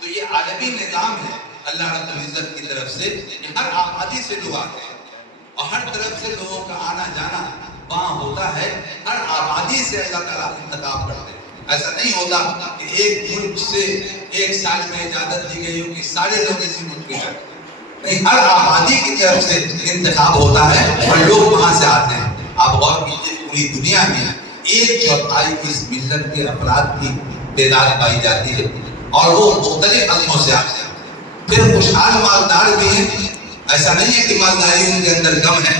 تو یہ عالمی نظام ہے اللہ رب العزت کی طرف سے کہ ہر آبادی سے لوگ آتے ہیں اور ہر طرف سے لوگوں کا آنا جانا وہاں ہوتا ہے. ہر آبادی سے اللہ تعالیٰ انتخاب کرتے ہیں. ایسا نہیں ہوتا کہ ایک ملک سے ایک سال میں اجازت دی گئی ہو کہ سارے لوگ اسی ملک کے ہیں. نہیں، ہر آبادی کی طرف سے انتخاب ہوتا ہے اور لوگ وہاں سے آتے ہیں. آپ غور کیجیے پوری دنیا میں 1/4 اس ملت کے افراد کی تعداد پائی جاتی ہے اور وہ مختلف عزموں سے آتے ہیں. پھر خوشحال مالدار بھی ہیں. ایسا نہیں ہے کہ مالداری ان کے اندر کم ہے.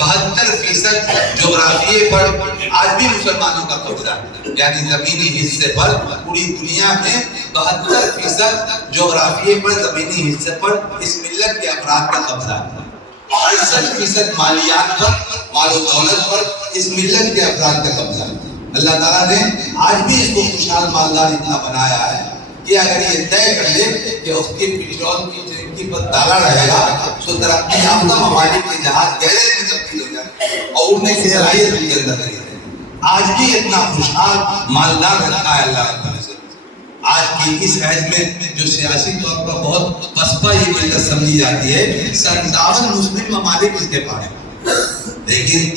72% جغرافیے پر آج بھی مسلمانوں کا قبضہ ہے، یعنی زمینی حصے پر پوری دنیا میں 72% جغرافیے پر زمینی حصے پر اس ملت کے افراد کا قبضہ ہے. 60% مالیات پر، مال و دولت پر اس ملت کے افراد کا قبضہ ہے. اللہ تعالیٰ نے آج بھی اس کو خوشحال مالدار اتنا بنایا ہے کہ اگر یہ طے کر لے کہ اس کے پیٹرول کی ٹینکی پر تالا رہے گا تو ترقی یافتہ ممالک کے جہاز گہرے میں تبدیل ہو جائے اور اڑنے کی صلاحیت ان کے اندر نہیں ہے. آج بھی اتنا خوشحال مالدار رکھا ہے اللہ رب العزت. آج کی اس عہد میں جو سیاسی طور پر بہت پسپا یہ ملت سمجھی جاتی ہے، 57 مسلم ممالک اس کے پاس ہیں، لیکن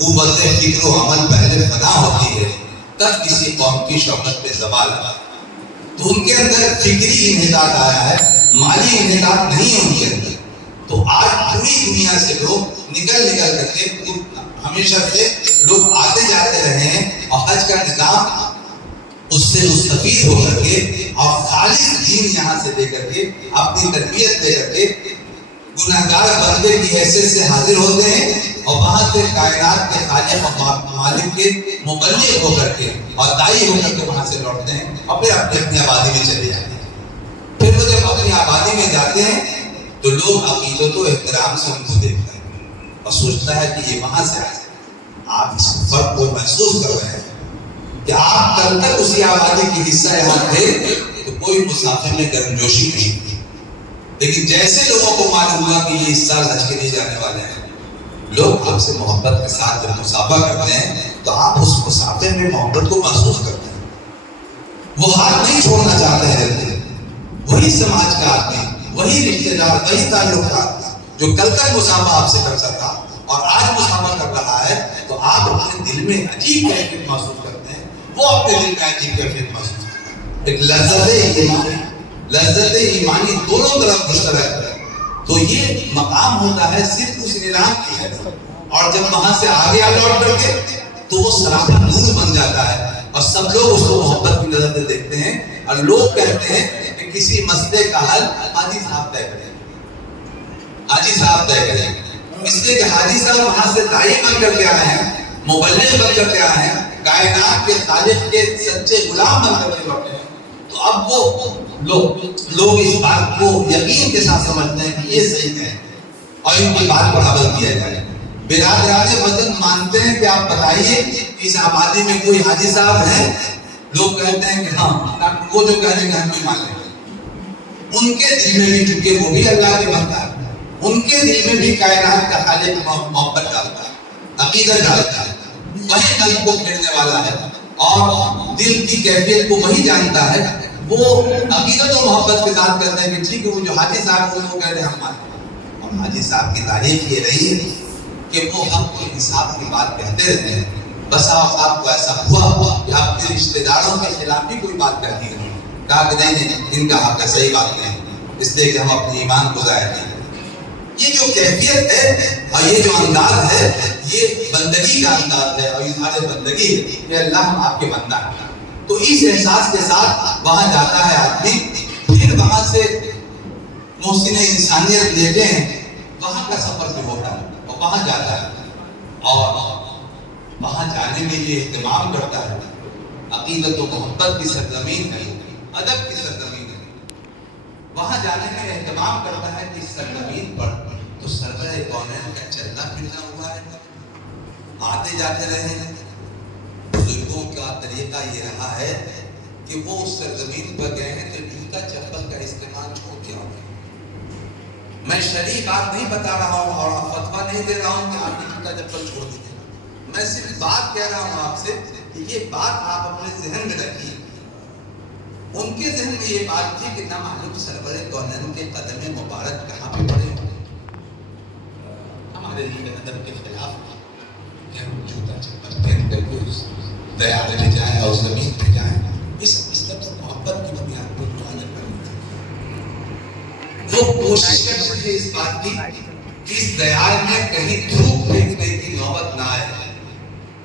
قوت فکر و عمل پہلے فنا ہوتی ہے تب کسی قوم کی شوکت پہ زوال آتا ہے. تو ان کے اندر فکری انحطاط آیا ہے، مالی انحطاط نہیں ہے ان کے اندر. تو آج پوری دنیا سے لوگ نکل کر کے ہمیشہ سے لوگ آتے جاتے رہے ہیں اور حج کا نظام اس سے مستفید ہو کر کے اور خالص دین یہاں سے لے کر کے اپنی تربیت لے کر کے گناہگار بندے کی حیثیت سے حاضر ہوتے ہیں اور وہاں سے کائنات کے خالق و مالک کے مبلغ ہو کر کے اور داعی ہو کر کے وہاں سے لوٹتے ہیں اور پھر اپنی آبادی میں چلے جاتے ہیں. پھر وہ جب اپنی آبادی میں جاتے ہیں تو لوگ عقیدت و احترام سے ان کو دیکھتا ہے اور سوچتا ہے کہ یہ وہاں سے آئے. آپ اس فرق کو محسوس کر رہے ہیں کہ آپ کل تک اسی آبادی کی حصہ یہاں تھے تو کوئی مسافر میں گرمجوشی نہیں تھی، لیکن جیسے لوگوں کو معلوم ہوا کہ یہ اس سال حج کے لیے جانے والے ہیں، لوگ آپ سے محبت کے ساتھ جب مصافحہ کرتے ہیں تو آپ اس مسافر میں محبت کو محسوس کرتے ہیں. وہ ہاتھ نہیں چھوڑنا چاہتے ہیں. وہی سماج کا آدمی، وہی رشتے دار، وہی تعلقات جو کل تک مصافحہ آپ سے کرتا تھا اور آج مصافحہ کر رہا ہے، تو آپ اپنے دل میں عجیب کیفیت محسوس کرتے ہیں، وہ اپنے دل میں عجیب کیفیت محسوس کرتے ہیں. ایک لذت ایمانی دونوں طرف مشترک ہے. تو یہ مقام ہوتا ہے صرف اس نظام کی ہے، اور جب وہاں سے آگے لوٹ کر کے تو وہ سراپا نور بن جاتا ہے اور سب لوگ اس کو محبت کی نظر سے دیکھتے ہیں اور لوگ کہتے ہیں کہ کسی مسئلے کا حل حاجی صاحب طے کریں، حاجی صاحب طے کریں. اس لیے کہ حاجی صاحب وہاں سے داعی بن کر کے آئے ہیں، مبلغ بن کر کے آئے ہیں، کائنات کے خالق کے سچے غلام بن کر کے لوٹے ہیں. تو اب وہ لوگ اس بات کو یقین کے ساتھ سمجھتے ہیں کہ یہ صحیح ہے اور ان کی بات پر عمل کیا جائے. برادران وطن مانتے ہیں کہ آپ بتائیے اس آبادی میں کوئی حاجی صاحب ہیں؟ لوگ کہتے ہیں کہ ہاں، وہ جو کہہ رہے ہیں ہم بھی مان لیں. ان کے دل میں بھی، چونکہ وہ بھی اللہ کے بندہ ہے، ان کے دل میں بھی کائنات کا خالق محبت ڈالتا ہے، عقیدت ڈالتا ہے. وہی قلب کو پھیرنے والا ہے اور دل کی کیفیت کو وہی جانتا ہے. وہ عقیدت و محبت کے ساتھ کہتے ہیں کہ ٹھیک ہے، وہ جو حاجی صاحب ہیں وہ کہہ رہے ہیں ہم مانتے ہیں. اور حاجی صاحب کی تعریف یہ رہی ہے کہ وہ حق و انصاف کی بات کہتے رہتے ہیں. بس آپ کو ایسا ہوا کہ آپ کے رشتے داروں کے خلاف بھی کوئی بات کہتی ہے، کہا کہ نہیں ان کا حق ہے، صحیح بات نہیں، اس لیے کہ ہم اپنے ایمان کو ظاہر نہیں. یہ جو کیفیت ہے اور یہ جو انداز ہے، یہ بندگی کا انداز ہے اور اظہار بندگی ہے کہ اللہ ہم آپ کے بندہ ہیں. تو اس احساس کے ساتھ وہاں جاتا ہے آدمی. پھر وہاں سے محسن انسانیت لیتے ہیں، وہاں کا سفر بھی ہوتا ہے اور وہاں جاتا ہے اور وہاں جانے میں یہ اہتمام کرتا ہے. عقیدت و محبت کی سرزمین ہے، ادب کی سرزمین ہے. وہاں جانے میں اہتمام کرتا ہے کہ اس سرزمین پر تو سرور کونین کا چلنا پھرنا ہوا ہے، آتے جاتے رہے ہیں. بزرگوں کا طریقہ یہ رہا ہے کہ وہ اس سرزمین پر گئے ہیں تو جوتا چپل کا استعمال چھوڑ دیا. میں شرعی بات نہیں بتا رہا ہوں اور فتویٰ نہیں دے رہا ہوں کہ آپ جوتا چپل چھوڑ دیجیے. میں صرف بات کہہ رہا ہوں آپ سے کہ یہ بات آپ اپنے ذہن میں رکھیے ان کے ذہن میں یہ بات تھی کہ نہ معلوم سرور کونین کے قدم مبارک کہاں پہ پڑے ہوں. ہمارے لیے ادب کے خلاف کہ ہم جوتا چپل پہن کر کے اس دریا میں جائیں اور زمین پہ جائیں. اس لفظ محبت کی بنیاد پر معاملہ کرنا تھا. وہ کوشش کرتے تھے اس بات کی کہ اس دریا میں کہیں دھوپ پھینکنے کی نوبت نہ آئے.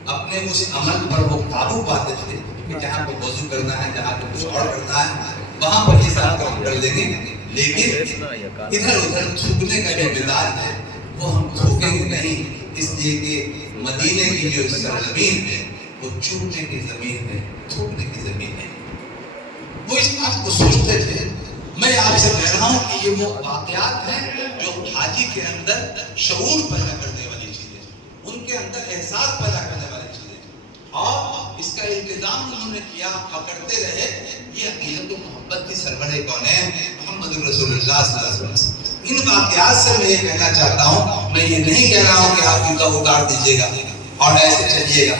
اپنے اس عمل پر وہ قابو پاتے تھے کہ جہاں پہ وضو کرنا ہے, جہاں پہ کچھ اور کرنا ہے, وہاں پر یہ سب کام کر لیں گے. لیکن ادھر ادھر تھوکنے کا جو مزاج ہے وہ ہم تھوکیں گے نہیں, اس لیے کہ مدینے کی جو سرزمین ہے وہ چومنے کی زمین ہے, تھوکنے کی زمین ہے. وہ اس بات کو سوچتے تھے. میں آپ سے کہہ رہا ہوں کہ یہ وہ واقعات ہیں جو حاجی کے اندر شعور پیدا کرنے والی چیزیں, ان کے اندر احساس پیدا کرنے والی چیزیں, اور اس کا انتظام انہوں نے کیا, پکڑتے رہے. یہ عقیدت و محبت کی سرور کونین محمد رسول اللہ صلی اللہ علیہ وسلم. ان واقعات سے میں یہ کہنا چاہتا ہوں, میں یہ نہیں کہہ رہا ہوں کہ آپ جوتا اتار دیجیے گا اور ایسے چلیے گا,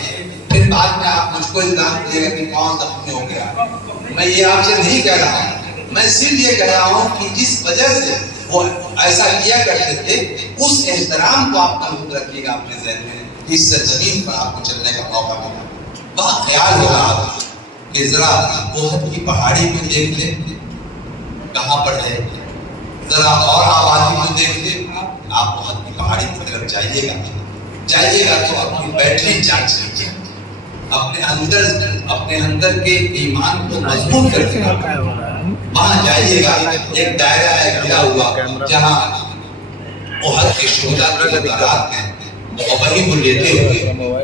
پھر بعد میں آپ مجھ کو الزام دیجیے گا کہ کون زخمی ہو گیا. میں یہ آپ سے نہیں کہہ رہا ہوں. میں صرف یہ کہہ رہا ہوں کہ جس وجہ سے وہ ایسا کیا کرتے تھے اس احترام کو آپ محفوظ رکھیے گا اپنے ذہن میں. اس سرزمین پر آپ کو چلنے کا موقع ملا, وہاں خیال ہوگا آپ کہ ذرا احد کی پہاڑی کو دیکھ لیں کہاں پر ہے, ذرا اور آبادی کو دیکھ لیں. آپ احد کی پہاڑی کی طرف جائیے گا تو اپنی بیٹری جانچ لیجیے, اپنے اندر کے ایمان کو مضبوط کرنے کا. وہاں جائیے گا, ایک دائرہ ہے گھرا ہوا جہاں احد کے شہداء کے مزارات ہیں, وہیں کو لیتے ہوئے